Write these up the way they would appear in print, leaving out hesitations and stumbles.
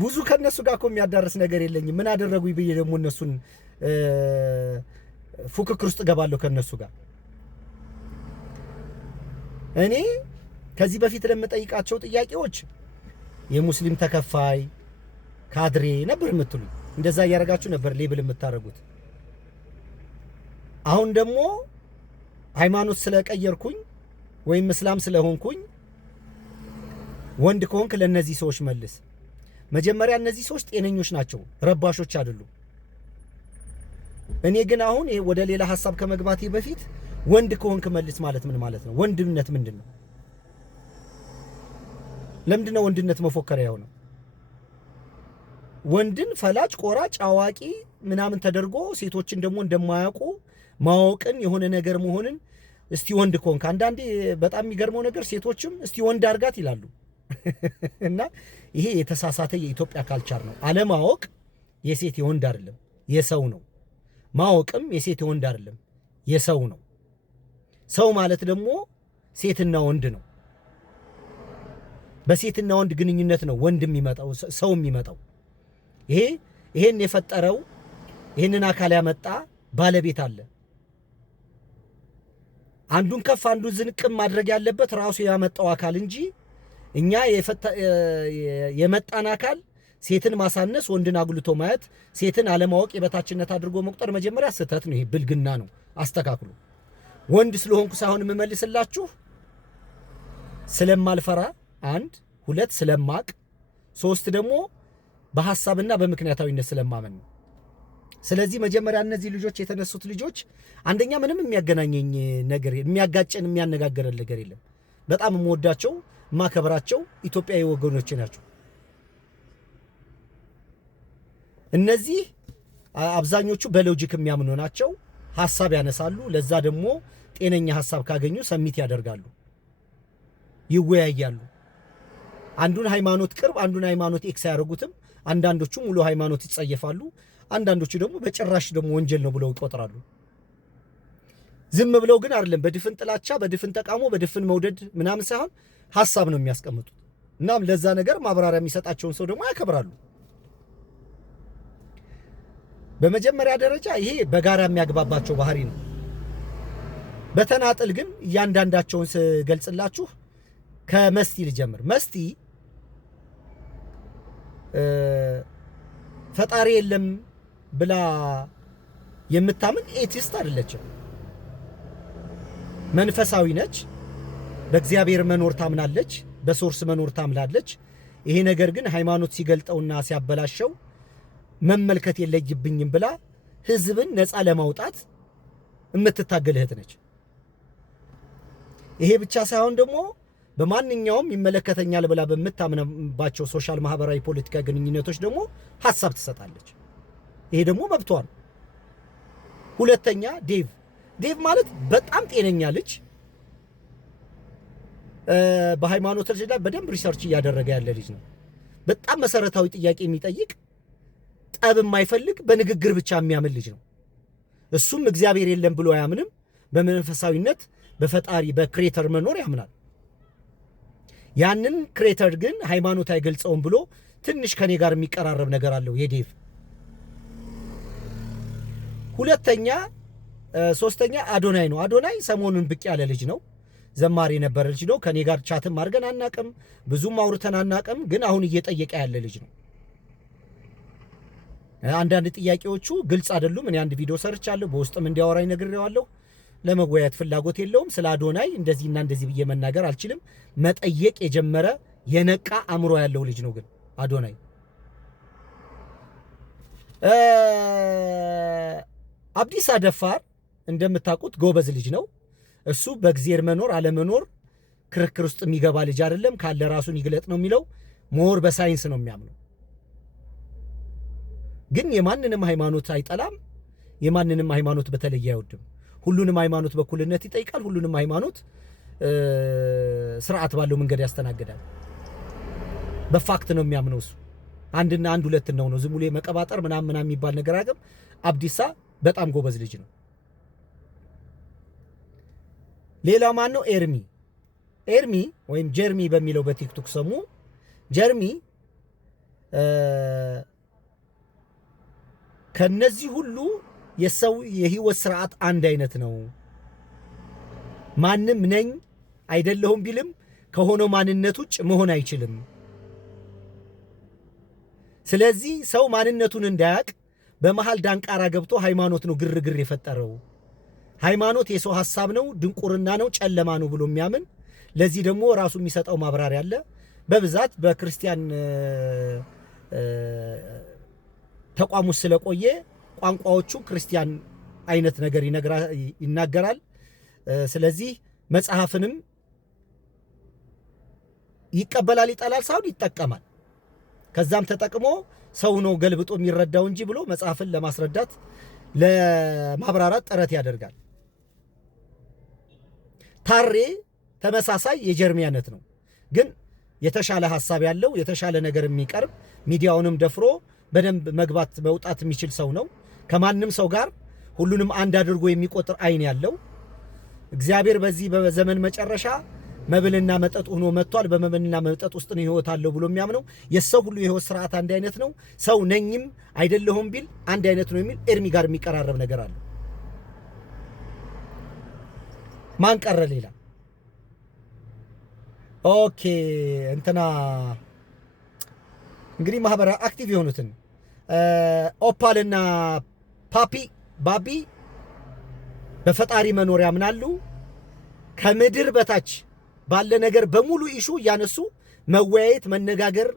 ብዙ ከነሱ ጋር እኮ የሚያዳርስ ነገር የለኝም። ምን አደረጉኝ ብዬ ደግሞ እነሱን ፉክክር ውስጥ እገባለሁ ከነሱ ጋር። እኔ ከዚህ በፊት ለምጠይቃቸው ጥያቄዎች የሙስሊም ተከፋይ ካድሬ ነበር የምትሉኝ። እንደዛ እያደረጋችሁ ነበር ሌብል የምታደርጉት። አሁን ደግሞ ሃይማኖት ስለቀየርኩኝ ወይም እስላም ስለሆንኩኝ ወንድ ከሆንክ ለነዚህ ሰዎች መልስ። መጀመሪያ እነዚህ ሰዎች ጤነኞች ናቸው፣ ረባሾች አይደሉም። እኔ ግን አሁን ወደ ሌላ ሐሳብ ከመግባቴ በፊት ወንድ ከሆንክ መልስ ማለት ምን ማለት ነው? ወንድነት ምንድነው? ለምንድነው ወንድነት መፎከሪያ የሆነው? ወንድን ፈላጭ ቆራጭ አዋቂ ምናምን ተደርጎ ሴቶችን ደግሞ እንደማያውቁ ማወቅን የሆነ ነገር መሆንን እስቲ ወንድ ከሆንክ አንዳንዴ በጣም የሚገርመው ነገር ሴቶችም እስቲ ወንድ አርጋት ይላሉ። እና ይሄ የተሳሳተ የኢትዮጵያ ካልቸር ነው። አለማወቅ የሴት የወንድ አይደለም የሰው ነው። ማወቅም የሴት የወንድ አይደለም የሰው ነው። ሰው ማለት ደግሞ ሴትና ወንድ ነው። በሴትና ወንድ ግንኙነት ነው ወንድ የሚመጣው ሰው የሚመጣው። ይሄን የፈጠረው ይሄንን አካል ያመጣ ባለቤት አለ። አንዱን ከፍ አንዱን ዝንቅም ማድረግ ያለበት ራሱ ያመጣው አካል እንጂ እኛ የመጣን አካል ሴትን ማሳነስ፣ ወንድን አጉልቶ ማየት፣ ሴትን አለማወቅ፣ የበታችነት አድርጎ መቁጠር መጀመሪያ ስህተት ነው። ይሄ ብልግና ነው። አስተካክሉ። ወንድ ስለሆንኩ ሳይሆን የምመልስላችሁ ስለማልፈራ፣ 1 2 ስለማቅ፣ 3 ደግሞ በሐሳብና በምክንያታዊነት ስለማመን ነው። ስለዚህ መጀመሪያ እነዚህ ልጆች የተነሱት ልጆች አንደኛ ምንም የሚያገናኘኝ ነገር የሚያጋጨን የሚያነጋገረን ነገር የለም። በጣም የምወዳቸው የማከብራቸው ኢትዮጵያዊ ወገኖቼ ናቸው። እነዚህ አብዛኞቹ በሎጂክ የሚያምኑ ናቸው። ሐሳብ ያነሳሉ። ለዛ ደግሞ ጤነኛ ሐሳብ ካገኙ ሰሚት ያደርጋሉ፣ ይወያያሉ። አንዱን ሃይማኖት ቅርብ አንዱን ሃይማኖት ኤክስ ያደርጉትም። አንዳንዶቹ ሙሉ ሃይማኖት ይጸየፋሉ። አንዳንዶቹ ደግሞ በጭራሽ ደግሞ ወንጀል ነው ብለው ይቆጥራሉ። ዝም ብለው ግን አይደለም በድፍን ጥላቻ፣ በድፍን ተቃውሞ፣ በድፍን መውደድ ምናምን ሳይሆን ሐሳብ ነው የሚያስቀምጡት። እናም ለዛ ነገር ማብራሪያ የሚሰጣቸውን ሰው ደግሞ ያከብራሉ። በመጀመሪያ ደረጃ ይሄ በጋራ የሚያግባባቸው ባህሪ ነው። በተናጥል ግን እያንዳንዳቸውን ስገልጽላችሁ ከመስቲ ልጀምር። መስቲ ፈጣሪ የለም ብላ የምታምን ኤቲስት አይደለችም። መንፈሳዊ ነች። በእግዚአብሔር መኖር ታምናለች፣ በሶርስ መኖር ታምናለች። ይሄ ነገር ግን ሃይማኖት ሲገልጠውና ሲያበላሸው መመልከት የለይብኝም ብላ ህዝብን ነፃ ለማውጣት የምትታገል እህት ነች። ይሄ ብቻ ሳይሆን ደግሞ በማንኛውም ይመለከተኛል ብላ በምታምንባቸው ሶሻል፣ ማህበራዊ፣ ፖለቲካ ግንኙነቶች ደግሞ ሐሳብ ትሰጣለች። ይሄ ደግሞ መብቷ ነው። ሁለተኛ ዴቭ ማለት በጣም ጤነኛ ልጅ፣ በሃይማኖት ላይ በደንብ ሪሰርች እያደረገ ያለ ልጅ ነው። በጣም መሰረታዊ ጥያቄ የሚጠይቅ፣ ጠብ የማይፈልግ፣ በንግግር ብቻ የሚያምን ልጅ ነው። እሱም እግዚአብሔር የለም ብሎ አያምንም። በመንፈሳዊነት በፈጣሪ በክሬተር መኖር ያምናል። ያንን ክሬተር ግን ሃይማኖት አይገልጸውም ብሎ ትንሽ ከኔ ጋር የሚቀራረብ ነገር አለው የዴቭ። ሶስተኛ አዶናይ ነው። አዶናይ ሰሞኑን ብቅ ያለ ልጅ ነው። ዘማሪ የነበረ ልጅ ነው። ከኔ ጋር ቻትም አድርገን አናቅም፣ ብዙም አውርተን አናቅም። ግን አሁን እየጠየቀ ያለ ልጅ ነው። አንዳንድ ጥያቄዎቹ ግልጽ አይደሉም። እኔ አንድ ቪዲዮ ሰርቻለሁ፣ በውስጥም እንዲያወራኝ ነግሬዋለሁ። ለመወያየት ፍላጎት የለውም። ስለ አዶናይ እንደዚህና እንደዚህ ብዬ መናገር አልችልም። መጠየቅ የጀመረ የነቃ አእምሮ ያለው ልጅ ነው። ግን አዶናይ አብዲሳ ደፋር እንደምታውቁት ጎበዝ ልጅ ነው። እሱ በእግዚአብሔር መኖር አለመኖር ክርክር ውስጥ የሚገባ ልጅ አይደለም። ካለ ራሱን ይግለጥ ነው የሚለው። ሞር በሳይንስ ነው የሚያምነው። ግን የማንንም ሃይማኖት አይጠላም። የማንንም ሃይማኖት በተለየ አይወድም። ሁሉንም ሃይማኖት በኩልነት ይጠይቃል። ሁሉንም ሃይማኖት ስርዓት ባለው መንገድ ያስተናግዳል። በፋክት ነው የሚያምነው እሱ። አንድና አንድ ሁለት ነው። ዝም ብሎ መቀባጠር ምናምን የሚባል ነገር አገም። አብዲሳ በጣም ጎበዝ ልጅ ነው። ሌላው ማን ነው? ኤርሚ ወይም ጀርሚ በሚለው በቲክቶክ ሰሙ። ጀርሚ ከነዚህ ሁሉ የሰው የህይወት ስርዓት አንድ አይነት ነው። ማንም ነኝ አይደለሁም ቢልም ከሆነው ማንነት ውጭ መሆን አይችልም። ስለዚህ ሰው ማንነቱን እንዳያቅ በመሃል ዳንቃራ ገብቶ ሃይማኖት ነው ግርግር የፈጠረው። ሃይማኖት የሰው ሐሳብ ነው፣ ድንቁርና ነው፣ ጨለማ ነው ብሎ የሚያምን ለዚህ ደግሞ ራሱ የሚሰጠው ማብራሪያ አለ። በብዛት በክርስቲያን ተቋም ውስጥ ስለቆየ ቋንቋዎቹ ክርስቲያን አይነት ነገር ይናገራል። ስለዚህ መጽሐፍንም ይቀበላል፣ ይጠላል ሳይሆን ይጠቀማል። ከዛም ተጠቅሞ ሰው ነው ገልብጦ የሚረዳው እንጂ ብሎ መጽሐፍን ለማስረዳት ለማብራራት ጥረት ያደርጋል። ታሬ ተመሳሳይ የጀርሚያነት ነው፣ ግን የተሻለ ሐሳብ ያለው የተሻለ ነገር የሚቀርብ ሚዲያውንም ደፍሮ በደንብ መግባት መውጣት የሚችል ሰው ነው። ከማንም ሰው ጋር ሁሉንም አንድ አድርጎ የሚቆጥር አይን ያለው እግዚአብሔር በዚህ በዘመን መጨረሻ መብልና መጠጥ ሆኖ መጥቷል። በመብልና መጠጥ ውስጥ ነው ህይወት አለው ብሎ የሚያምነው የሰው ሁሉ የህይወት ስርዓት አንድ አይነት ነው። ሰው ነኝም አይደለሁም ቢል አንድ አይነት ነው የሚል ኤርሚ ጋር የሚቀራረብ ነገር አለ። ማን ቀረ ሌላ? ኦኬ እንትና እንግዲህ ማህበራዊ አክቲቭ የሆኑትን ኦፓልና ባቢ በፈጣሪ መኖር ያምናሉ። ከምድር በታች ባለ ነገር በሙሉ ኢሹ እያነሱ መወያየት መነጋገር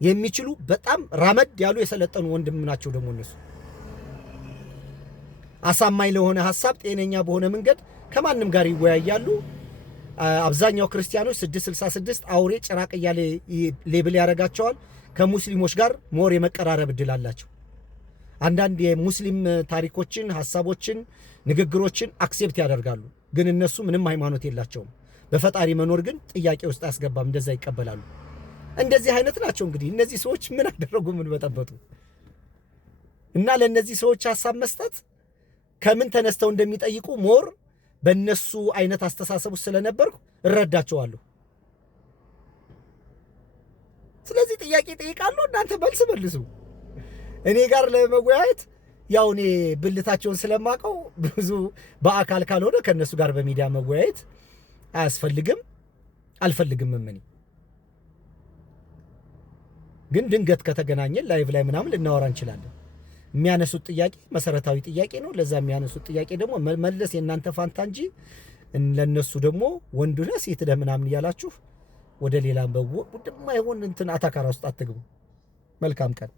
የሚችሉ በጣም ራመድ ያሉ የሰለጠኑ ወንድም ናቸው። ደግሞ እነሱ አሳማኝ ለሆነ ሐሳብ ጤነኛ በሆነ መንገድ ከማንም ጋር ይወያያሉ። አብዛኛው ክርስቲያኖች 666 አውሬ ጭራቅ እያለ ሌብል ያደርጋቸዋል። ከሙስሊሞች ጋር ሞር የመቀራረብ እድል አላቸው። አንዳንድ የሙስሊም ታሪኮችን፣ ሐሳቦችን፣ ንግግሮችን አክሴፕት ያደርጋሉ። ግን እነሱ ምንም ሃይማኖት የላቸውም። በፈጣሪ መኖር ግን ጥያቄ ውስጥ አያስገባም። እንደዛ ይቀበላሉ። እንደዚህ አይነት ናቸው። እንግዲህ እነዚህ ሰዎች ምን አደረጉ? ምን በጠበጡ? እና ለእነዚህ ሰዎች ሐሳብ መስጠት ከምን ተነስተው እንደሚጠይቁ ሞር በእነሱ አይነት አስተሳሰብ ውስጥ ስለነበርኩ እረዳቸዋለሁ። ስለዚህ ጥያቄ ጠይቃሉ፣ እናንተ መልስ መልሱ። እኔ ጋር ለመወያየት ያው እኔ ብልታቸውን ስለማቀው ብዙ በአካል ካልሆነ ከነሱ ጋር በሚዲያ መወያየት አያስፈልግም፣ አልፈልግም። ምን ግን ድንገት ከተገናኘን ላይቭ ላይ ምናምን ልናወራ እንችላለን። የሚያነሱት ጥያቄ መሰረታዊ ጥያቄ ነው። ለዛ የሚያነሱት ጥያቄ ደግሞ መለስ የእናንተ ፋንታ እንጂ ለነሱ ደግሞ ወንዱ ነህ ሴት ነህ ምናምን እያላችሁ ወደ ሌላ በወ ወደማይሆን እንትን አታካራ ውስጥ አትግቡ። መልካም ቀን።